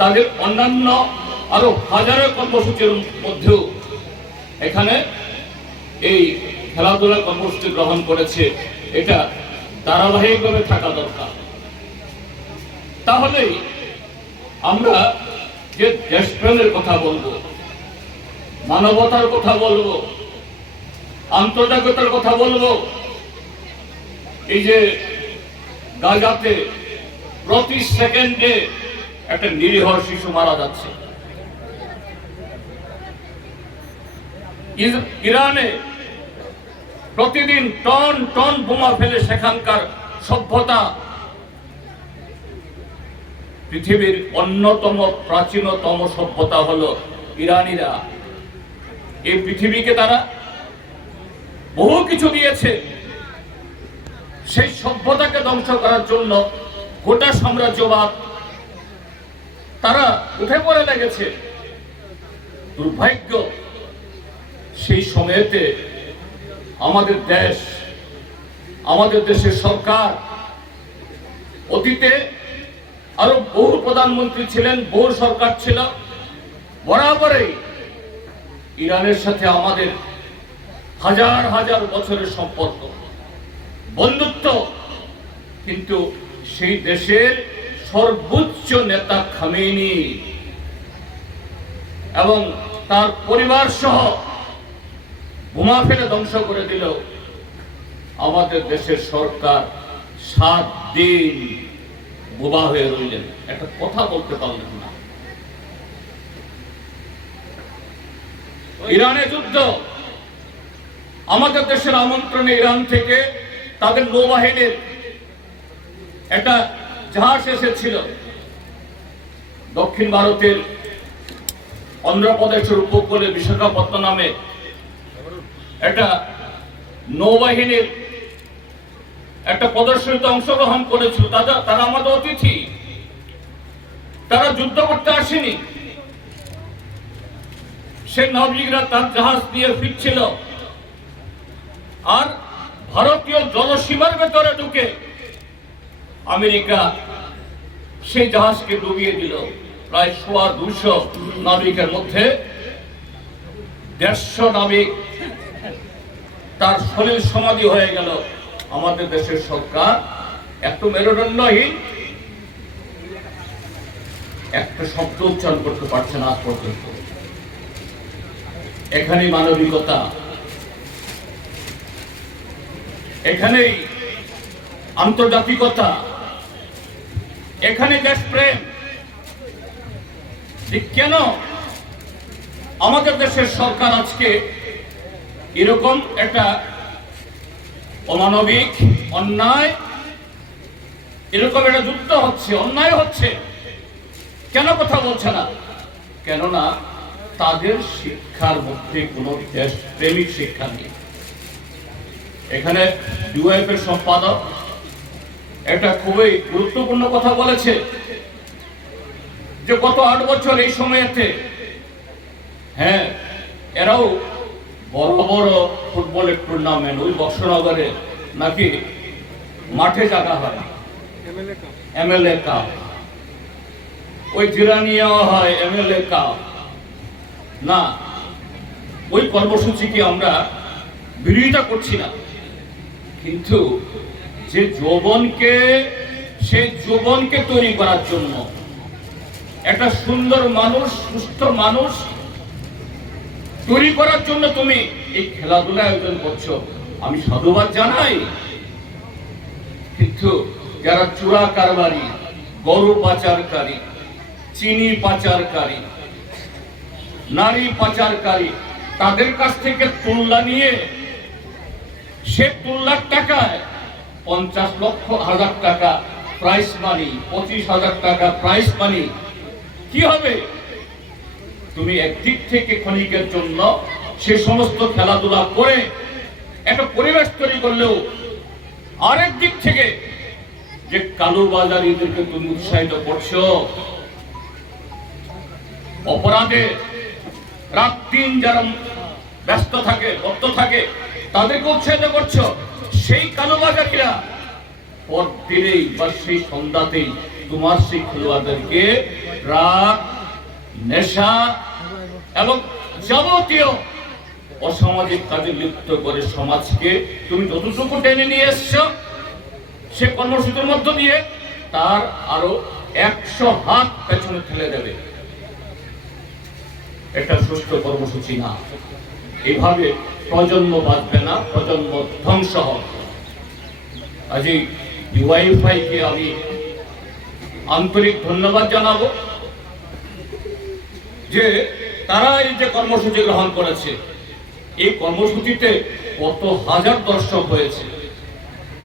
তাদের অন্যান্য আরো হাজারো কর্মসূচির মধ্যেও এখানে এই খেলাধুলা কর্মসূচি গ্রহণ করেছে। এটা ধারাবাহিকভাবে থাকা দরকার। তাহলেই আমরা যে দেশপ্রেমের কথা বলবো, মানবতার কথা বলবো, আন্তর্জাতিকতার কথা বলবো। এই যে গাজাতে প্রতি সেকেন্ডে একটা নিরীহ শিশু মারা যাচ্ছে, ইরানে প্রতিদিন টন টন বোমা ফেলে সেখানকার সভ্যতা পৃথিবীর অন্যতম প্রাচীনতম সভ্যতা হলো ইরানিরা। এই পৃথিবীকে তারা বহু কিছু দিয়েছে, সেই সভ্যতাকে ধ্বংস করার জন্য গোটা সাম্রাজ্যবাদ তারা উঠে পড়ে লেগেছে। দুর্ভাগ্য, সেই সময়তে আমাদের দেশ, আমাদের দেশের সরকার, অতীতে আরো বহু প্রধানমন্ত্রী ছিলেন, বহু সরকার ছিল, বরাবরই ইরানের সাথে আমাদের হাজার হাজার বছরের সম্পর্ক, বন্ধুত্ব। কিন্তু সেই দেশের সর্বোচ্চ নেতা খামেনি এবং তার পরিবার সহ বোমা ফেলে ধ্বংস করে দিল আমাদের দেশের সরকার। 7 দিন বোবা হয়ে রইলেন, একটা কথা বলতে পারলেন না। ইরানে যুদ্ধ, আমাদের দেশের আমন্ত্রণে ইরান থেকে তাদের নৌবাহিনীর একটা জাহাজ এসেছিল। দক্ষিণ ভারতের অন্ধ্রপ্রদেশের উপকূলে বিশাখাপত্তনমে একটা নৌবাহিনীর একটা প্রদর্শনীতে অংশগ্রহণ করেছিল। তারা আমাদের অতিথি, তারা যুদ্ধ করতে আসেনি। সে নাবিকরা তার জাহাজ দিয়ে ফিরছিল, আর ভারতীয় জলসীমার ভেতরে ঢুকে আমেরিকা সেই জাহাজকে ডুবিয়ে দিল। প্রায় 200 নাবিকের মধ্যে 150 নাবিক তার শরীর সমাধি হয়ে গেল। আমাদের দেশের সরকার এত মেরুদণ্ডহীন, একটা শব্দ উচ্চারণ করতে পারছে না আজ পর্যন্ত। এখানেই মানবিকতা, এখানেই আন্তর্জাতিকতা, এখানে দেশপ্রেম। কেন আমাদের দেশের সরকার আজকে এরকম একটা অমানবিক, অন্যায়, এরকম একটা যুদ্ধ হচ্ছে, অন্যায় হচ্ছে, কেন কথা বলছে না? কেননা তাদের শিক্ষার মধ্যে কোনো দেশপ্রেমিক শিক্ষা নেই। এখানে ডিওয়াইএফ এর সম্পাদক একটা খুবই গুরুত্বপূর্ণ কথা বলেছে যে গত 8 বছর এই সময়েতে, হ্যাঁ, এরাও বড় বড় ফুটবলের টুর্নামেন্ট ওই বক্সনগরে নাকি মাঠে জায়গা হয়, এমএলএ কাপ, ওই জিরানিয়াও হয় এমএলএ কাপ। না, ওই কর্মসূচিকে আমরা বিরোধিতা করছি না, কিন্তু যে যৌবনকে, সেই যৌবনকে তৈরি করার জন্য একটা সুন্দর মানুষ, সুস্থ মানুষ তৈরি করার জন্য তুমি এই খেলাধুলা আয়োজন করছো, আমি সাধুবাদ জানাই। কিন্তু যারা চোরা কারবারি, গরু পাচারকারী, চিনি পাচারকারী, নারী পাচারকারী, তাদের কাছ থেকে তুল্লা নিয়ে সে 2 লাখ টাকায় 50,000 টাকা প্রাইস মানি, 25,000 টাকা প্রাইস মানি, কি হবে? তুমি একদিক থেকে ক্ষণিকের জন্য সে সমস্ত খেলাধুলা করে একটা পরিবেশ তৈরি করলেও আরেক দিক থেকে যে কালোবাজারিদেরকে তুমি উৎসাহিত করছো, অপরাধে রাত দিন যারা ব্যস্ত থাকে, বদ্ধ থাকে, তাদেরকে উৎসাহিত করছো। সেই কালোবাজারিরা পরদিনেই বা সেই সন্ধ্যাতেই তোমার সেই খেলোয়াড়দেরকে ড্রাগ, নেশা এবং যাবতীয় অসামাজিক কাজে লিপ্ত করে সমাজকে তুমি যতটুকু টেনে নিয়ে এসছো, সে কর্মসূচির মধ্য দিয়ে তার আরো 100 হাত পেছনে ঠেলে দেবে। এটা সুস্থ কর্মসূচি না। এইভাবে প্রজন্ম বাঁচবে না, প্রজন্ম ধ্বংস হবে। আজ এই ইউআইএফআই-কে আমি আন্তরিক ধন্যবাদ জানাবো যে তারা এই যে কর্মসূচি গ্রহণ করেছে, এই কর্মসূচিতে কত হাজার দর্শক হয়েছে।